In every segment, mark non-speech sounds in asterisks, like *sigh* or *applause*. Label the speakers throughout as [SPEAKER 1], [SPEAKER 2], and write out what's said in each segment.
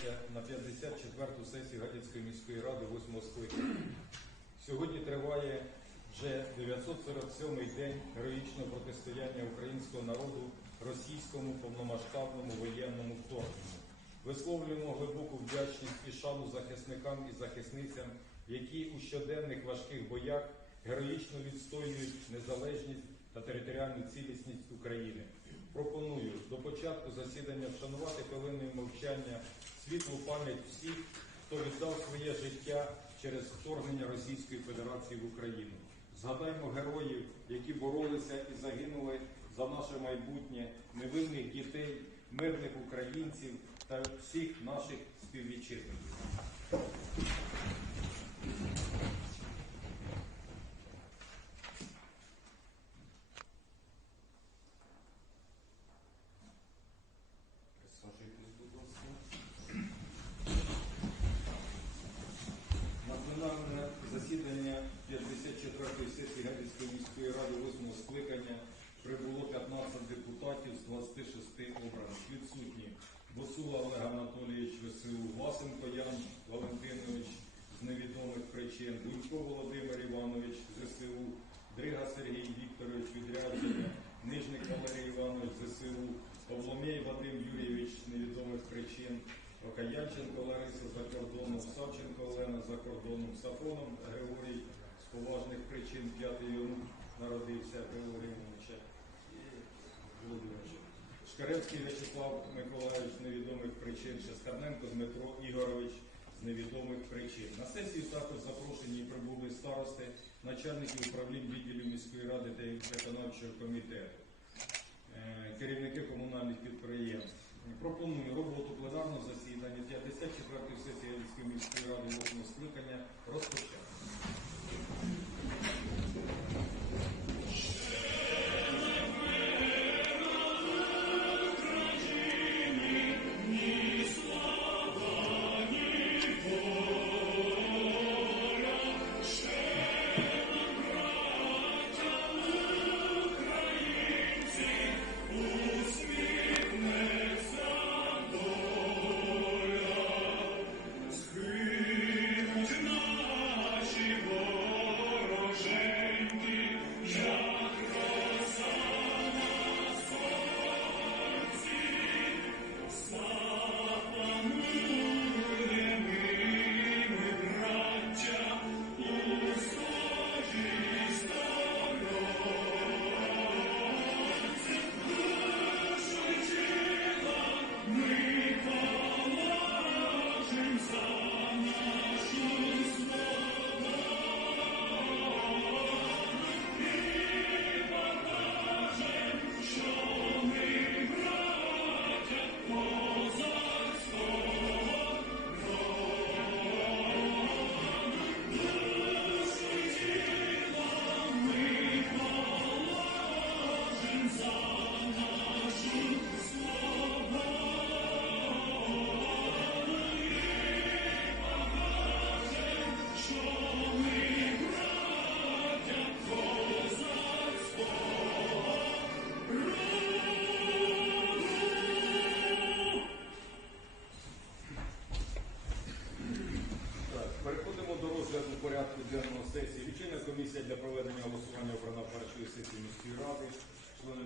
[SPEAKER 1] Миколаївича на 54-ту сесію Гадяцької міської ради 8 скликання. Сьогодні триває вже 947-й день героїчного протистояння українського народу російському повномасштабному воєнному вторгненню. Висловлюємо глибоку вдячність і шану захисникам і захисницям, які у щоденних важких боях героїчно відстоюють незалежність та територіальну цілісність України. Пропоную до початку засідання вшанувати хвилиною мовчання світлу пам'ять всіх, хто віддав своє життя через вторгнення Російської Федерації в Україну. Згадаймо героїв, які боролися і загинули за наше майбутнє, невинних дітей, мирних українців та всіх наших співвітчизників. Присаджуйтесь, будь ласка. На пленарне засідання 54-ї сесії Гадяцької міської ради 8 скликання прибуло 15 депутатів з 26 обраних. Відсутні Босула Олег Анатолійович ВСУ, Власенко Ян Валентинович з невідомих причин, Бунько Володимир Іванович ЗСУ, Дрига Сергій Вікторович відрядження, Нижник Валерій Іванович ЗСУ, Павломєй Вадим Юрійович з невідомих причин, Окаянченко Лариса за кордоном, Савченко Олена за Сафонов Григорій з поважних причин п'ятий онук народився Григорія Івановича і Володимировича. Шкаревський В'ячеслав Миколаївич з невідомих причин, Шескарненко Дмитро Ігорович з невідомих причин. На сесію також запрошені прибули старости, начальники управлінь відділів міської ради та виконавчого комітету е, керівники комунальних підприємств. Пропоную роботу пленарного засідання 54-ї сесії міської ради восьмого скликання розпочати.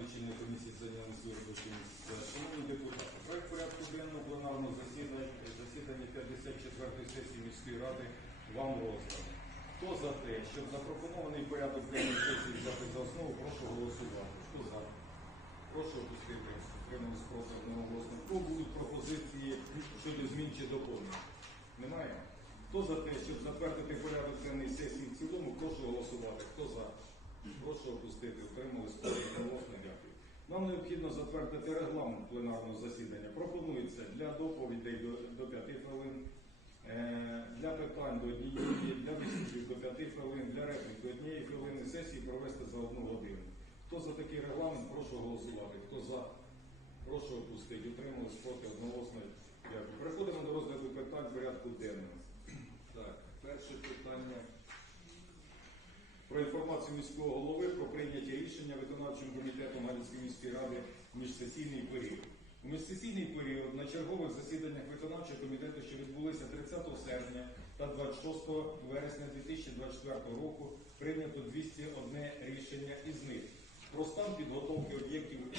[SPEAKER 1] Лічильної комісії свою робочу місце. Шановні депутати, проект порядку денного пленарного засідання, засідання 54-ї сесії міської ради вам розданий. Хто за те, щоб запропонований порядок денної сесії взяти за основу, прошу голосувати. Хто за? Прошу опустити. Отримали спроси одноголосно. Хто будуть пропозиції щодо змін чи доповнень? Немає? Хто за те, щоб затвердити порядок денний сесії в цілому, прошу голосувати. Хто за? Прошу опустити. Отримали спроси одноголосно. Нам необхідно затвердити регламент пленарного засідання. Пропонується для доповідей до, до 5 хвилин, е, для питань до однієї, для виступів до 5 хвилин, для реплік до однієї хвилини сесії провести за одну годину. Хто за такий регламент, прошу голосувати. Хто за? Прошу опустити. Утримались проти одноголосно. Дякую. Переходимо до розгляду питань порядку денного. Так, перше питання. Про інформацію міського голови про прийняті рішення виконавчим комітетом Галицької міської ради в міжсесійний період. У міжсесійний період на чергових засіданнях виконавчого комітету що відбулися 30 серпня та 26 вересня 2024 року прийнято 201 рішення із них про стан підготовки об'єктів е,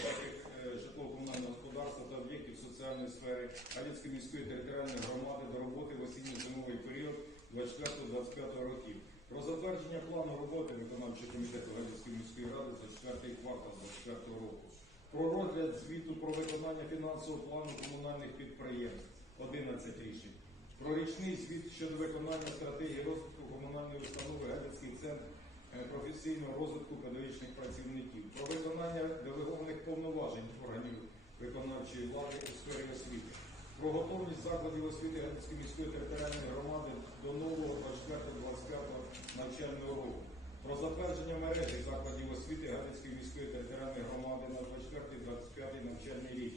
[SPEAKER 1] житлово-комунального господарства та об'єктів соціальної сфери Галицької міської територіальної громади до роботи в осінньо-зимовий період 24-25 років. Про затвердження плану роботи виконавчого комітету Галицької міської ради за 4 квартал 24 року. Про розгляд звіту про виконання фінансового плану комунальних підприємств 11 рішень. Про річний звіт щодо виконання стратегії розвитку комунальної установи Галицький центр е, професійного розвитку педагогічних працівників. Про виконання делегованих повноважень органів виконавчої влади у сфері освіти. Про готовність закладів освіти Галицької міської територіальної громади до нового 24-25 навчального року. Про затвердження мережі закладів освіти Галицької міської територіальної громади на 24-25 навчальний рік.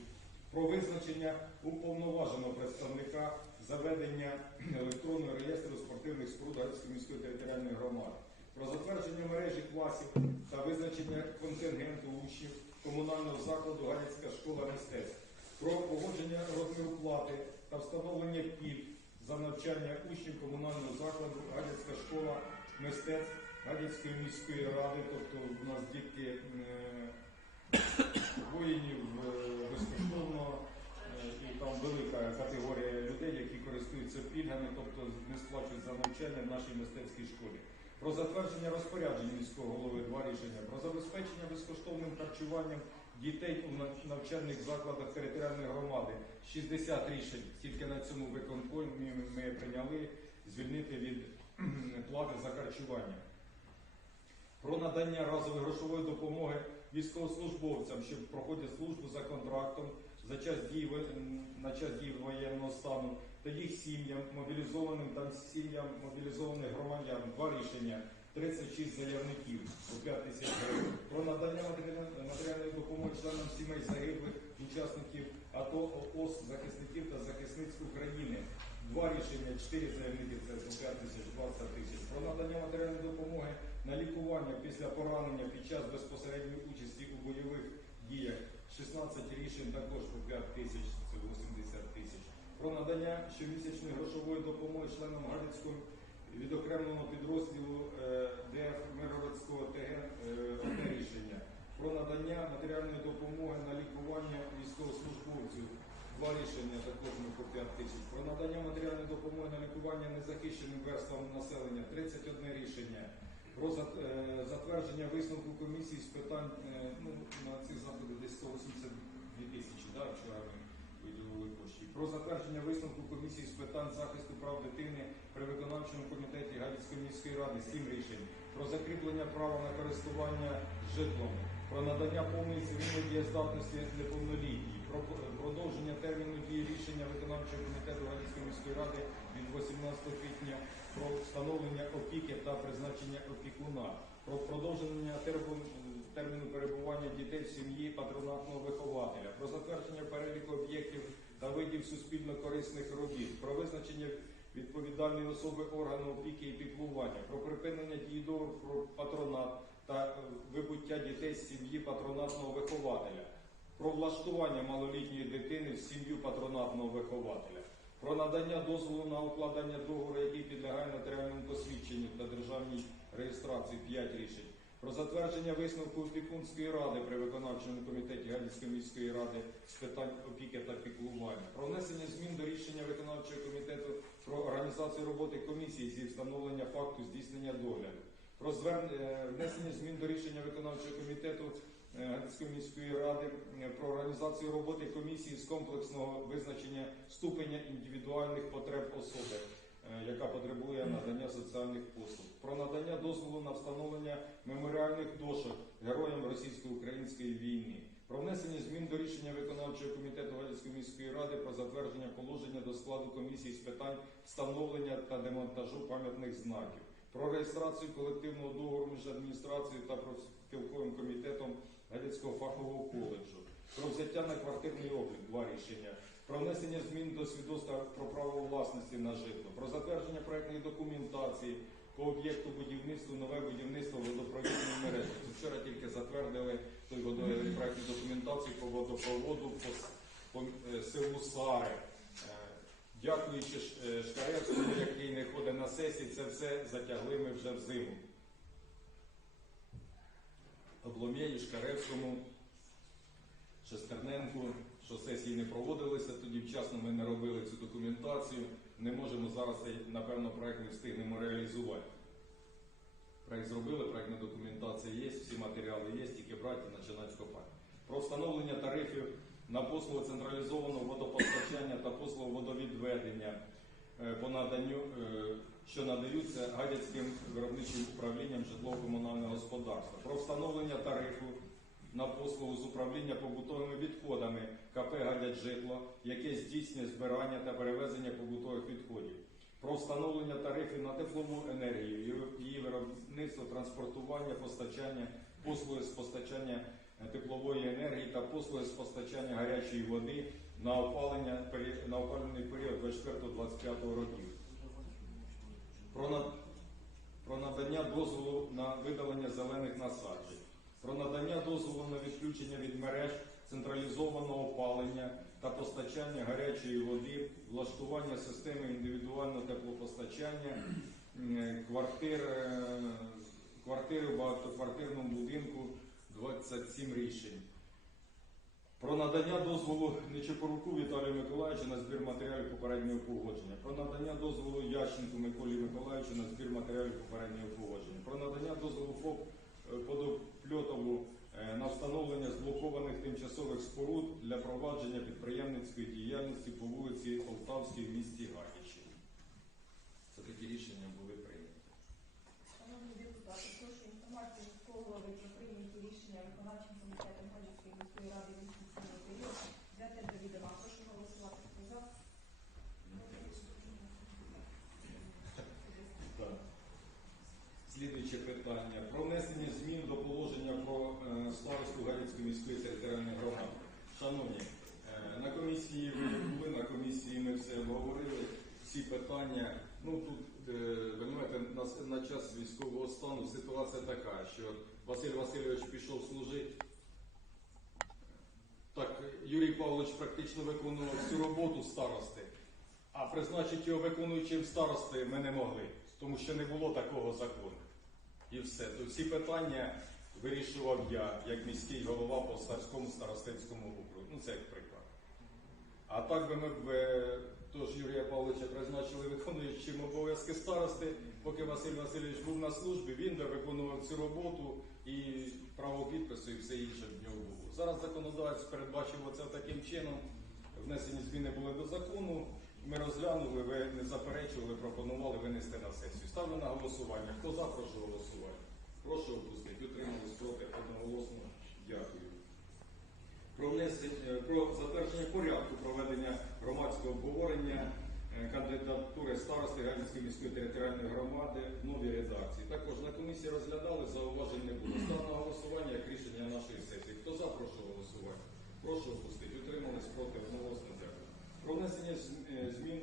[SPEAKER 1] Про визначення уповноваженого представника заведення електронного реєстру спортивних споруд Галицької міської територіальної громади. Про затвердження мережі класів та визначення контингенту учнів комунального закладу Галицька школа мистецтв. Про погодження розміру плати та встановлення пільг за навчання учнів комунального закладу Гадяцька школа мистецтв Гадяцької міської ради, тобто у нас дітки е, воїнів е, безкоштовно, е, і там велика категорія людей, які користуються пільгами, тобто не сплачують за навчання в нашій мистецькій школі. Про затвердження розпоряджень міського голови два рішення, про забезпечення безкоштовним харчуванням дітей у навчальних закладах територіальної громади. 60 рішень тільки на цьому виконкомі ми прийняли звільнити від плати за харчування про надання разової грошової допомоги військовослужбовцям, що проходять службу за контрактом за час дії на час дії воєнного стану та їх сім'ям, мобілізованим та сім'ям мобілізованих громадян. Два рішення. 36 заявників по 5 тисяч гривень. Про надання матеріальної допомоги членам сімей загиблих учасників АТО, ООС, захисників та захисниць України. Два рішення, 4 заявники, це по 5 тисяч, 20 тисяч. Про надання матеріальної допомоги на лікування після поранення під час безпосередньої участі у бойових діях 16 рішень також по 5 тисяч, це 80 тисяч. Про надання щомісячної грошової допомоги членам Галицького відокремленого підрозділу е, ДФ Мировицького ТГ е, одне рішення. Про надання матеріальної допомоги на лікування військовослужбовців. Два рішення також ми по 5 тисяч. Про надання матеріальної допомоги на лікування незахищеним верствам населення 31 рішення. Про е, затвердження висновку комісії з питань ну, на ці заходи десь 182 тисячі, да, вчора ми виділили кошти. Про затвердження висновку комісії з питань захисту прав дитини при виконавчому комітеті Гадяцької міської ради 7 рішень. Про закріплення права на користування житлом. Про надання повної цивільної дієздатності неповнолітній. Про продовження терміну дії рішення виконавчого комітету Гадяцької міської ради від 18 квітня про встановлення опіки та призначення опікуна, про продовження терміну перебування дітей в сім'ї патронатного вихователя, про затвердження переліку об'єктів та видів суспільно корисних робіт, про визначення відповідальної особи органу опіки і піклування, про припинення дії договору про патронат та вибуття дітей з сім'ї патронатного вихователя, про влаштування малолітньої дитини в сім'ю патронатного вихователя, про надання дозволу на укладення договору, який підлягає нотаріальному посвідченню та державній реєстрації 5 рішень. Про затвердження висновку опікунської ради при виконавчому комітеті Галицької міської ради з питань опіки та піклування, про внесення змін до рішення виконавчого комітету про організацію роботи комісії зі встановлення факту здійснення догляду, про е, внесення змін до рішення виконавчого комітету е, Галицької міської ради е, про організацію роботи комісії з комплексного визначення ступеня індивідуальних потреб особи, яка потребує надання соціальних послуг, про надання дозволу на встановлення меморіальних дошок героям російсько-української війни, про внесення змін до рішення виконавчого комітету Галицької міської ради про затвердження положення до складу комісії з питань встановлення та демонтажу пам'ятних знаків, про реєстрацію колективного договору між адміністрацією та профспілковим комітетом Галицького фахового коледжу, про взяття на квартирний облік. Два рішення, про внесення змін до свідоцтва про право власності на житло, про затвердження проектної документації по об'єкту будівництва, нове будівництво водопровідної мережі. Вчора тільки затвердили той проектну документацію по водопроводу по, е, селу Сари. Е, Дякуючи е, Шкаревському, який не ходить на сесії, це все затягли ми вже в зиму. Обломєю, Шкаревському, Шестерненку, що сесії не проводилися, тоді вчасно ми не робили цю документацію. Не можемо зараз, напевно, проект не встигнемо реалізувати. Проект зробили, проектна документація є, всі матеріали є, тільки брати і починати копати. Про встановлення тарифів на послуги централізованого водопостачання та послуги водовідведення е, по наданню, е, що надаються Гадяцьким виробничим управлінням житлово-комунального господарства. Про встановлення тарифу на послугу з управління побутовими відходами КП «Гадячжитло», яке здійснює збирання та перевезення побутових відходів. Про встановлення тарифів на теплову енергію, її- її виробництво, транспортування, постачання, послуги з постачання е, теплової енергії та послуги з постачання гарячої води на опалення на опалювальний період 24-25 років. Про надання дозволу на видалення зелених насаджень, про надання дозволу на відключення від мереж централізованого опалення та постачання гарячої води, влаштування системи індивідуального теплопостачання, квартир, е, квартири в багатоквартирному будинку 27 рішень. Про надання дозволу Нечепоруку Віталію Миколаївичу на збір матеріалів попереднього погодження. Про надання дозволу Ященку Миколі Миколаївичу на збір матеріалів попереднього погодження. Про надання дозволу ФОП е, е, на встановлення зблокованих тимчасових споруд для провадження підприємницької діяльності по вулиці Полтавській в місті Гадячі. Це такі рішення були прийняті.
[SPEAKER 2] Шановні депутати, прошу інформацію міського голови про прийняті рішення виконавчим комітетом Гадяцької міської ради в інформаційний період. Взяти до відома. Прошу голосувати. Хто за?
[SPEAKER 1] Так. Слідуюче питання про внесення змін до положення про е, старосту Галицької міської територіальної громади. Шановні, е, на комісії ви були, на комісії ми все обговорили, всі питання. Ну тут е, ви знаєте, на, на час військового стану ситуація така, що Василь Васильович пішов служити. Так, Юрій Павлович виконував всю роботу старости, а призначити його виконуючим старости ми не могли, тому що не було такого закону. І все. То всі питання вирішував я, як міський голова по Сарському старостинському округу. Ну це як приклад. А так би ми б е, тож Юрія Павловича призначили виконуючим обов'язки старости, поки Василь Васильович був на службі, він би виконував цю роботу і право підпису, і все інше в нього було. Зараз законодавець передбачив оце таким чином. Внесені зміни були до закону. Ми розглянули, ви не заперечували, пропонували винести на сесію. Ставлю на голосування. Хто за, прошу голосувати. Прошу опустити. Утримались проти одноголосно. Дякую про внесення про затвердження порядку проведення громадського обговорення е, кандидатури старости Гадяцької міської територіальної громади в новій редакції. Також на комісії розглядали, зауважень не було. Став на голосування як рішення нашої сесії. Хто за, прошу голосувати. Прошу опустити. Утримались проти одноголосно. Дякую. Про внесення е, змін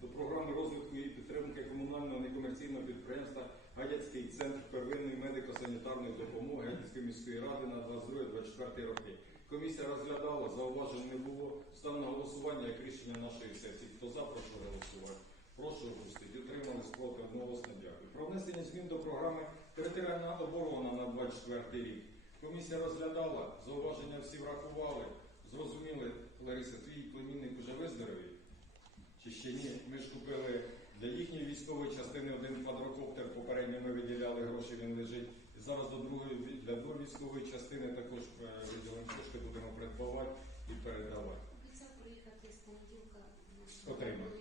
[SPEAKER 1] до програми розвитку і підтримки комунального некомерційного підприємства Гадяцький центр первинної медико-санітарної допомоги Гадяцької міської ради на 22-24 роки. Комісія розглядала, зауважень не було. Став на голосування як рішення нашої сесії. Хто за, прошу голосувати. Прошу опустити. Утримались проти одноголосно. Дякую. Про внесення змін до програми Територіальна оборона на 24 рік. Комісія розглядала, зауваження всі врахували. Зрозуміли, Лариса, твій племінник уже виздоровів? Чи ще ні? Ми ж купили для їхньої військової частини один квадрокоптер. Попередньо ми виділяли гроші, він лежить. І зараз до другої для другої військової частини також е, виділені кошти будемо придбавати і передавати.
[SPEAKER 3] Обіцяв приїхати з понеділка.
[SPEAKER 1] Отримав.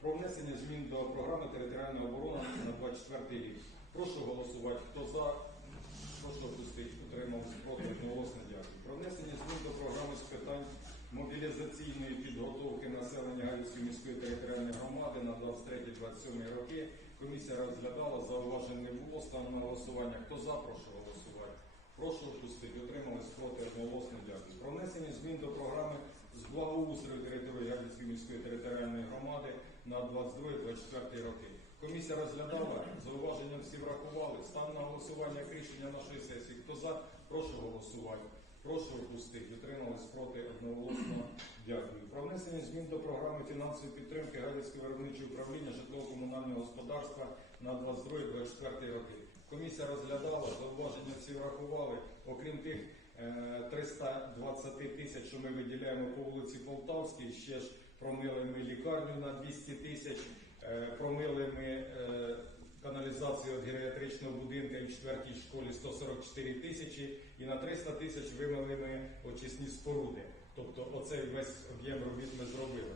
[SPEAKER 1] Про внесення змін до програми територіальної оборони на 24 рік. Прошу голосувати. Хто за? Прошу опустити. Утримався проти одноголосно. Про внесення змін до програми з питань мобілізаційної підготовки населення Галицької міської територіальної громади на 23-27 роки. Комісія розглядала, зауважень не було. Стану на голосування. Хто за? Прошу голосувати. Прошу опустити. Утримались проти одноголосно дякую. Про внесення змін до програми з благоустрою території Галицької міської територіальної громади на 22-24 роки. Комісія розглядала, зауваження всі врахували. Стан на голосування як рішення нашої сесії. Хто за, прошу голосувати. Прошу опустити. Утримались проти одноголосно. Дякую. Про внесення змін до програми фінансової підтримки Гадяцького виробничого управління житлово-комунального господарства на 22-24 роки. Комісія розглядала, зауваження всі врахували. Окрім тих е, 320 тисяч, що ми виділяємо по вулиці Полтавській, ще ж промили ми лікарню на 200 тисяч, е, промили ми е, каналізацію від геріатричного будинку і в четвертій школі 144 тисячі, і на 300 тисяч вимили ми очисні споруди. Тобто оцей весь об'єм робіт ми зробили.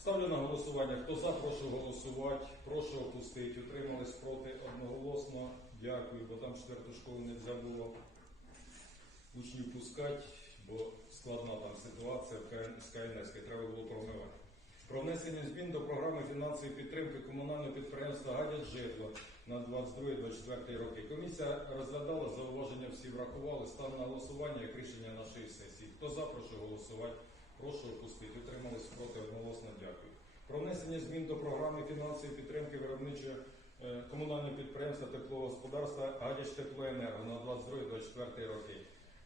[SPEAKER 1] Ставлю на голосування. Хто за, прошу голосувати. Прошу опустити. Утримались проти одноголосно. Дякую, бо там четверту школу не можна було учнів пускати, бо складна там ситуація в КНС, треба було промивати. Про внесення змін до програми фінансової підтримки комунального підприємства «Гадять житло» на 22-24 роки. Комісія розглядала зауваження, всі врахували. Став на голосування як рішення нашої сесії. Хто за, прошу голосувати. Прошу опустити. Утримались проти одноголосно. Дякую. Про внесення змін до програми фінансової підтримки виробничого е, комунального підприємства теплового господарства «Гадяч Теплоенерго» на 22-24 роки.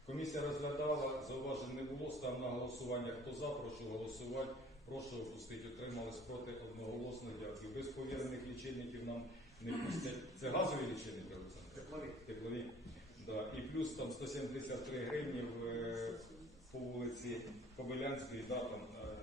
[SPEAKER 1] Комісія розглядала, зауважень не було. Став на голосування. Хто за, прошу голосувати. Прошу опустити. Утримались проти одноголосно. Дякую. Без повірених лічильників нам не пустять. Це газові лічильники, Олександр?
[SPEAKER 4] Теплові.
[SPEAKER 1] Теплові. Да. І плюс там 173 гривні в, е, по вулиці Кобилянської, да, там е,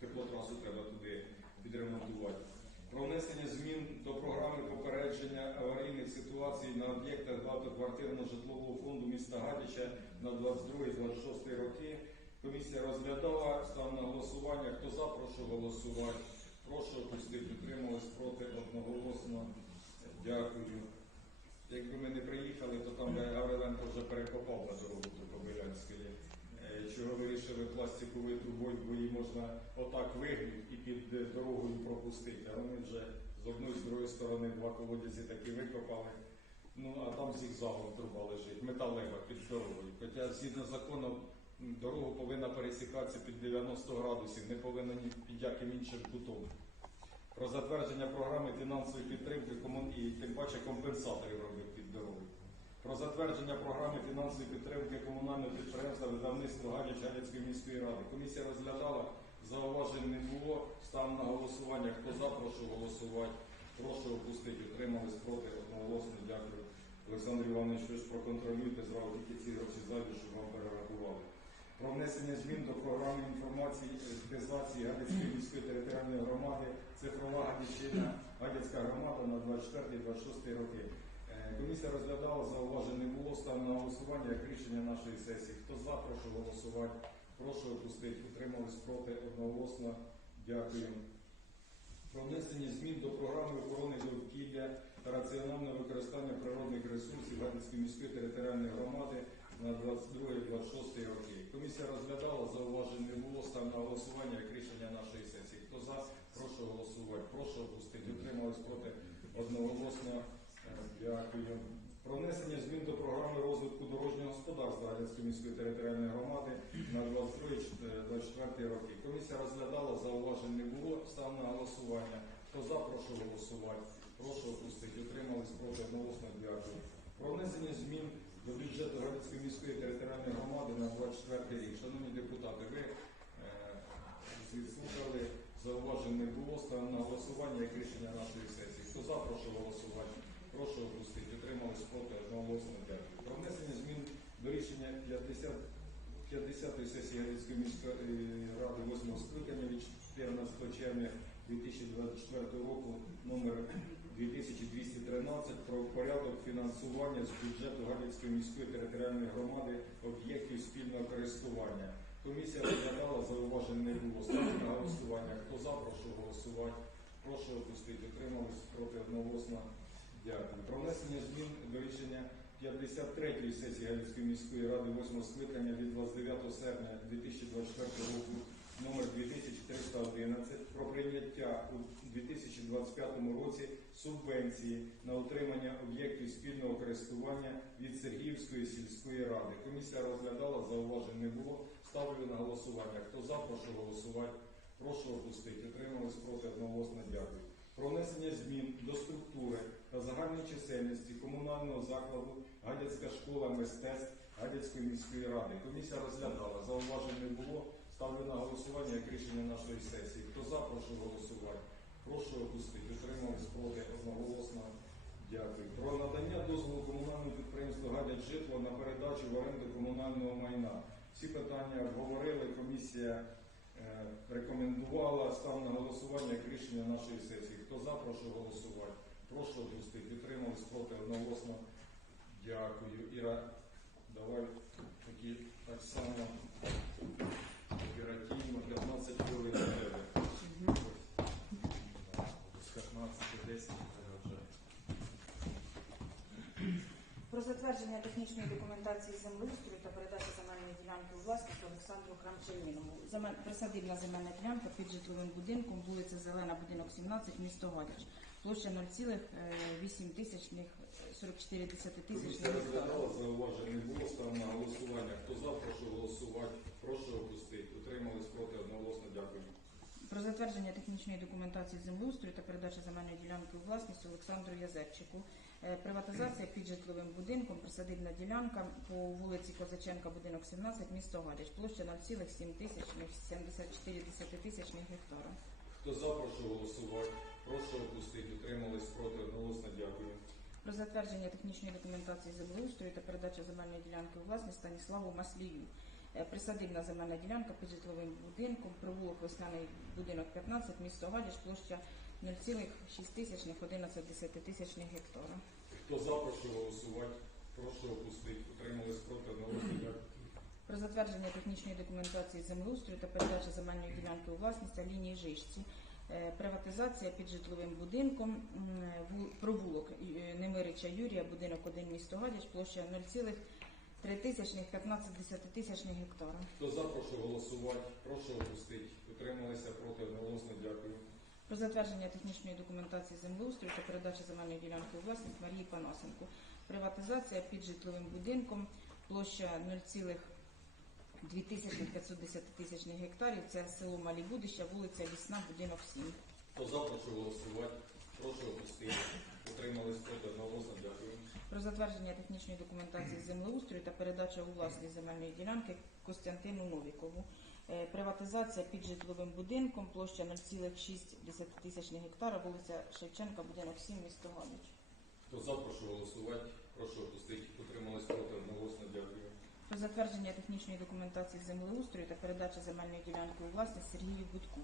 [SPEAKER 1] теплотрасу треба туди відремонтувати. Про внесення змін до програми попередження аварійних ситуацій на об'єктах багатоквартирного житлового фонду міста Гадяча на 22-26 роки. Комісія розглядала, став на голосування. Хто за, прошу голосувати. Прошу опустити. Утримались проти одноголосно. Дякую. Якби ми не приїхали, то там Гавриленко вже перекопав на дорогу до Кобилянської. Е, Чого вирішили пластиковою трубою, бо її можна отак вигнути і під дорогою пропустити. А вони вже з одної з другої сторони два колодязі такі викопали. Ну а там зігзагом труба лежить, металева під дорогою. Хоча згідно закону м, дорогу повинна пересікатися під 90 градусів, не повинна ні під яким іншим кутом. Про затвердження програми фінансової підтримки і тим паче компенсаторів робив під дорогою. Про затвердження програми фінансової підтримки комунального підприємства видавництва Гадяч Гадяцької міської ради. Комісія розглядала, зауважень не було. Став на голосування. Хто за, прошу голосувати. Прошу опустити. Утримались проти одноголосно. Дякую. Олександр Іванович, ви ж проконтролюйте зразу тільки ці гроші зайві, щоб вам перерахували. Про внесення змін до програми інформації реалізації Гадяцької міської територіальної громади, цифрова Гадячина, Гадяцька громада на 24-26 роки. Е, Комісія розглядала, зауважень не було, став на голосування як рішення нашої сесії. Хто за, прошу голосувати. Прошу опустити. Утримались проти одноголосно. Дякую. Про внесення змін до програми охорони довкілля та раціонального використання природних ресурсів Гадяцької міської територіальної громади на 22-26 роки. Комісія розглядала, зауважень не було, став на голосування як рішення нашої сесії. Хто за, прошу голосувати. Прошу опустити. Утримались проти одноголосно. Е, Дякую. Про внесення змін до програми розвитку дорожнього господарства Гадяцької міської територіальної громади на 22-24 роки. Комісія розглядала, зауважень не було. Став на голосування. Хто за, прошу голосувати. Прошу опустити. Утримались проти одноголосно. Дякую. Про внесення змін до бюджету Гадяцької міської територіальної громади на 24 рік. Шановні депутати, ви е, зіслухали, зауважень не було. Ставимо на голосування як рішення нашої сесії. Хто за, прошу голосувати. Прошу опустити. Утримались проти одноголосно. Дякую. Про внесення змін до рішення 50 50-ї сесії Гадяцької міської е, ради 8 скликання від 14 червня 2024 року номер 2213 про порядок фінансування з бюджету Гадяцької міської територіальної громади об'єктів спільного користування. Комісія розглядала, зауважень не було. Ставлю на голосування. Хто за, прошу голосувати. Прошу опустити. Утримались проти одноголосно. Дякую. Про внесення змін до рішення 53-ї сесії Галицької міської ради 8 скликання від 29 серпня 2024 року номер 2311 про прийняття у 2025 році субвенції на утримання об'єктів спільного користування від Сергіївської сільської ради. Комісія розглядала, зауважень не було. Ставлю на голосування. Хто за, прошу голосувати. Прошу опустити. Утримались проти одноголосно. Дякую. про внесення змін до структури та загальної чисельності комунального закладу Гадяцька школа мистецтв Гадяцької міської ради. Комісія розглядала, зауважень не було. Ставлю на голосування як рішення нашої сесії. Хто за, прошу голосувати. Прошу опустити. Утримались проти одноголосно. Дякую. Про надання дозволу комунальному підприємству Гадять житло на передачу в оренду комунального майна. Всі питання обговорили. Комісія е, рекомендувала. Став на голосування як рішення нашої сесії. Хто за, прошу голосувати. Прошу опустити. Утримались проти одноголосно. Дякую. Іра, давай такі так само оперативно 15 хвилин до тебе. З 15 10 вже.
[SPEAKER 4] Про затвердження технічної документації землеустрою та передачу земельної ділянки у власність Олександру Храмчевінову. Земель... Присадибна земельна ділянка під житловим будинком, вулиця Зелена, будинок 17, місто Гадяч. Площа 0,8 тисячних 44 тисячних
[SPEAKER 1] Комісія розглядала, зауважень не було, став на голосування. Хто за, прошу голосувати. Прошу опустити. Утримались проти одноголосно. Дякую.
[SPEAKER 4] Про затвердження технічної документації землеустрою та передачу земельної ділянки у власність Олександру Язепчику. Е, Приватизація під житловим будинком, присадибна ділянка по вулиці Козаченка, будинок 17, місто Гадяч. Площа 0,7 тисячних 74 тисячних гектара.
[SPEAKER 1] Хто за, прошу голосувати. Прошу опустити. Утримались проти одноголосно. Дякую.
[SPEAKER 4] Про затвердження технічної документації землеустрою та передачу земельної ділянки у власність Станіславу Маслію. Е, Присадибна земельна ділянка під житловим будинком, провулок Весняний будинок 15, місто Гадяч, площа 0,6 тисячних гектара.
[SPEAKER 1] Хто за, прошу голосувати. Прошу опустити. Утримались проти. Дякую.
[SPEAKER 4] Про затвердження технічної документації землеустрою та передачу земельної ділянки у власність Алінії Жишці. Е, Приватизація під житловим будинком, провулок е, Немирича Юрія, будинок 1 місто Гадяч, площа 0,3 тисячних 15 десятитисячних гектара.
[SPEAKER 1] Хто за, прошу голосувати. Прошу опустити. Утрималися проти одноголосно. Дякую.
[SPEAKER 4] Про затвердження технічної документації землеустрою та передачу земельної ділянки у власність Марії Панасенко. Приватизація під житловим будинком, площа 0,2510 тисячних гектарів. Це село Малі Будища, вулиця Лісна, будинок 7.
[SPEAKER 1] Хто за, прошу голосувати. Прошу опустити. Утримались проти одноголосно. Дякую.
[SPEAKER 4] Про затвердження технічної документації землеустрою та передача у власність земельної ділянки Костянтину Новікову. Е, Приватизація під житловим будинком, площа 0,6 тисячних гектара, вулиця Шевченка, будинок 7, місто Гадяч.
[SPEAKER 1] Хто за, прошу голосувати. Прошу опустити. Утримались проти одноголосно. Дякую.
[SPEAKER 4] Про затвердження технічної документації землеустрою та передача земельної ділянки у власність Сергію Будку.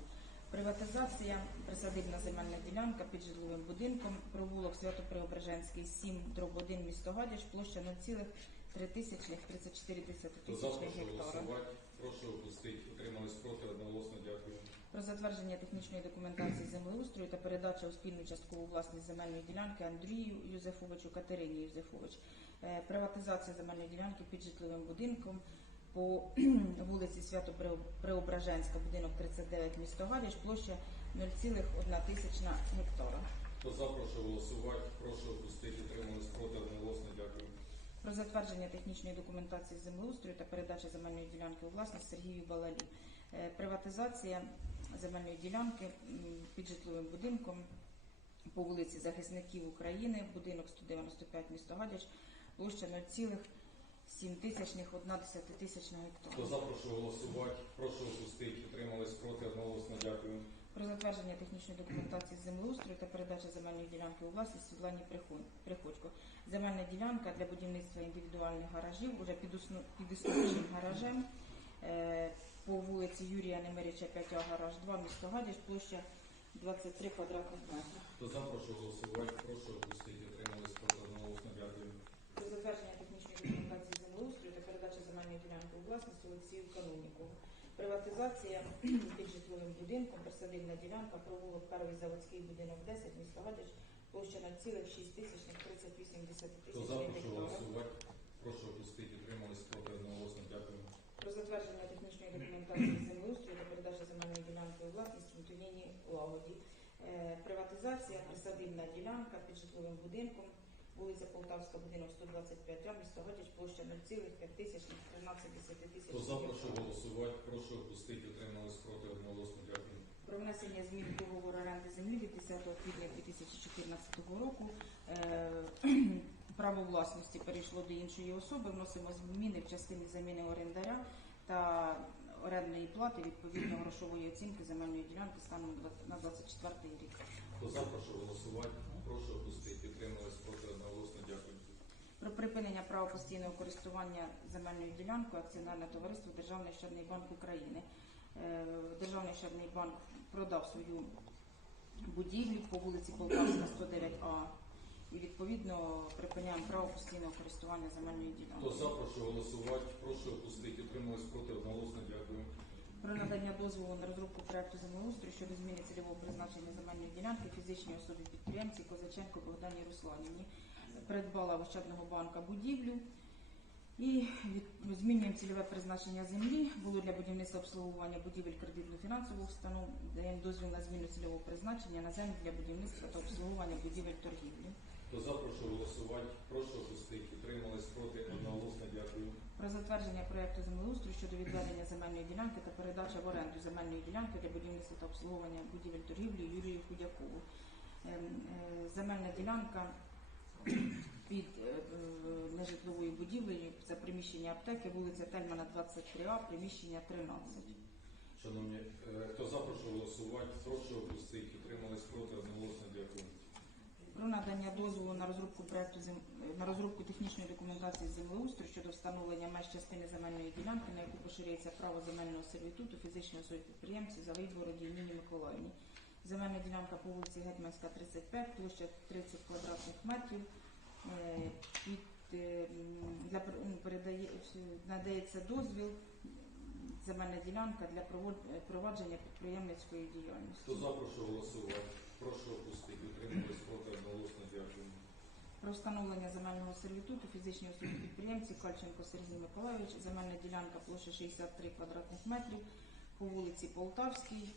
[SPEAKER 4] Приватизація, присадибна земельна ділянка під житловим будинком, провулок Свято-Преображенський, 7, дроб 1, місто Гадяч, площа 0,3 тисячних 34
[SPEAKER 1] Хто за,
[SPEAKER 4] тисячних гектара.
[SPEAKER 1] голосувати. Прошу опустити. Утримались проти одноголосно. Дякую.
[SPEAKER 4] Про затвердження технічної документації землеустрою та передача у спільну часткову власність земельної ділянки Андрію Юзефовичу Катерині Юзефович. Е, Приватизація земельної ділянки під житловим будинком по *clears throat* вулиці Свято-Преображенська, будинок 39, місто Гадяч, площа 0,1 тисячна гектара.
[SPEAKER 1] Хто за, прошу голосувати. Прошу опустити. Утримались проти одноголосно. Дякую.
[SPEAKER 4] Про затвердження технічної документації землеустрою та передача земельної ділянки у власність Сергію Балалі. Е, Приватизація земельної ділянки під житловим будинком по вулиці Захисників України, будинок 195, місто Гадяч, площа 0,7 тисячних 1 десятитисячна
[SPEAKER 1] Хто
[SPEAKER 4] гектара.
[SPEAKER 1] за, прошу голосувати. Прошу опустити. Утримались проти одноголосно. Дякую.
[SPEAKER 4] Про затвердження технічної документації землеустрою та передача земельної ділянки у власність Світлані Приходько. Земельна ділянка для будівництва індивідуальних гаражів уже під, існуючим гаражем е, по вулиці Юрія Немирича 5А, гараж 2, місто Гадяч, площа 23 квадратних метрів.
[SPEAKER 1] Хто за, прошу голосувати. Прошу опустити. Проти одноголосно. Дякую.
[SPEAKER 4] Про затвердження технічної документації землеустрою та передача земельної ділянки у власність Олексію Канонікову. Приватизація *clears throat* під житловим будинком, присадибна ділянка, провулок Перший заводський будинок 10, місто Гадяч, площа 0,6 тисячних 38
[SPEAKER 1] Хто за, прошу голосувати. Прошу опустити. Проти одноголосно. Дякую.
[SPEAKER 4] Про затвердження технічної документації землеустрою та передача земельної ділянки у власність Антоніні Лагоді. Е, Приватизація, присадибна ділянка під житловим будинком, вулиця Полтавська, будинок 125 а, місто Гадяч, площа 0,5 тисячних 13 десятитисячних
[SPEAKER 1] Хто за, прошу голосувати. Прошу опустити. Утримались проти одноголосно. Дякую.
[SPEAKER 4] Про внесення змін до договору оренди землі від 10 квітня 2014 року. Право власності перейшло до іншої особи. Вносимо зміни в частині заміни орендаря та орендної плати відповідно грошової оцінки земельної ділянки станом на 24 рік.
[SPEAKER 5] Хто за, прошу голосувати. Прошу опустити. Утримались проти одноголосно. Дякую.
[SPEAKER 4] Про припинення права постійного користування земельною ділянкою акціонерне товариство Державний Ощадний банк України. Е, Державний Ощадний банк продав свою будівлю по вулиці Полтавська, 109А. І відповідно припиняємо право постійного користування земельною
[SPEAKER 5] Хто
[SPEAKER 4] ділянкою.
[SPEAKER 5] за, прошу голосувати. Прошу опустити. Утримались проти одноголосно. Дякую.
[SPEAKER 4] Про надання дозволу на розробку проекту землеустрою щодо зміни цільового призначення земельної ділянки фізичній особі підприємці Козаченко Богдані Русланівні. Придбала в Ощадного банка будівлю і від- змінюємо цільове призначення землі. Було для будівництва обслуговування будівель кредитно-фінансових установ. Даємо дозвіл на зміну цільового призначення на землю для будівництва та обслуговування будівель торгівлі.
[SPEAKER 5] Хто за, прошу голосувати. Прошу опустити. Утримались проти одноголосно. Дякую.
[SPEAKER 4] Про затвердження проекту землеустрою щодо відведення земельної ділянки та передачі в оренду земельної ділянки для будівництва та обслуговування будівель торгівлі Юрію Худякову. Ем, е, Земельна ділянка під е, е, нежитловою будівлею, це приміщення аптеки, вулиця Тельмана, 23А, приміщення 13.
[SPEAKER 5] Шановні, хто за, прошу голосувати. Прошу опустити. Утримались проти одноголосно. Дякую.
[SPEAKER 4] Про надання дозволу на розробку проекту зем... на розробку технічної документації землеустрою щодо встановлення меж частини земельної ділянки, на яку поширюється право земельного сервітуту фізичної особи підприємців за вибороді Ніні Миколаївні. Земельна ділянка по вулиці Гетьманська, 35, площа 30 квадратних метрів. Е, Під, е, для, передає, надається дозвіл земельна ділянка для провадження підприємницької діяльності.
[SPEAKER 5] Хто за, прошу голосувати. Прошу опустити. Утримались проти одноголосно. Дякую.
[SPEAKER 4] Про встановлення земельного сервітуту фізичній особі підприємці Кальченко Сергій Миколайович, земельна ділянка площа 63 квадратних метрів по вулиці Полтавській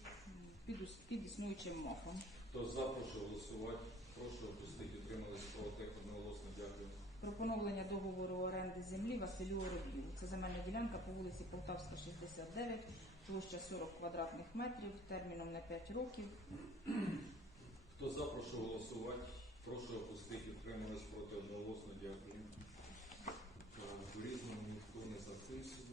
[SPEAKER 4] під, під існуючим мафом.
[SPEAKER 5] Хто за, прошу голосувати. Прошу опустити. Утримались проти одноголосно. Дякую.
[SPEAKER 4] Про поновлення договору оренди землі Василю Оробію. Це земельна ділянка по вулиці Полтавська, 69, площа 40 квадратних метрів, терміном на 5 років.
[SPEAKER 5] Хто за, прошу голосувати. Прошу опустити. Утримались проти одноголосно. Дякую. В різному ніхто не записувався.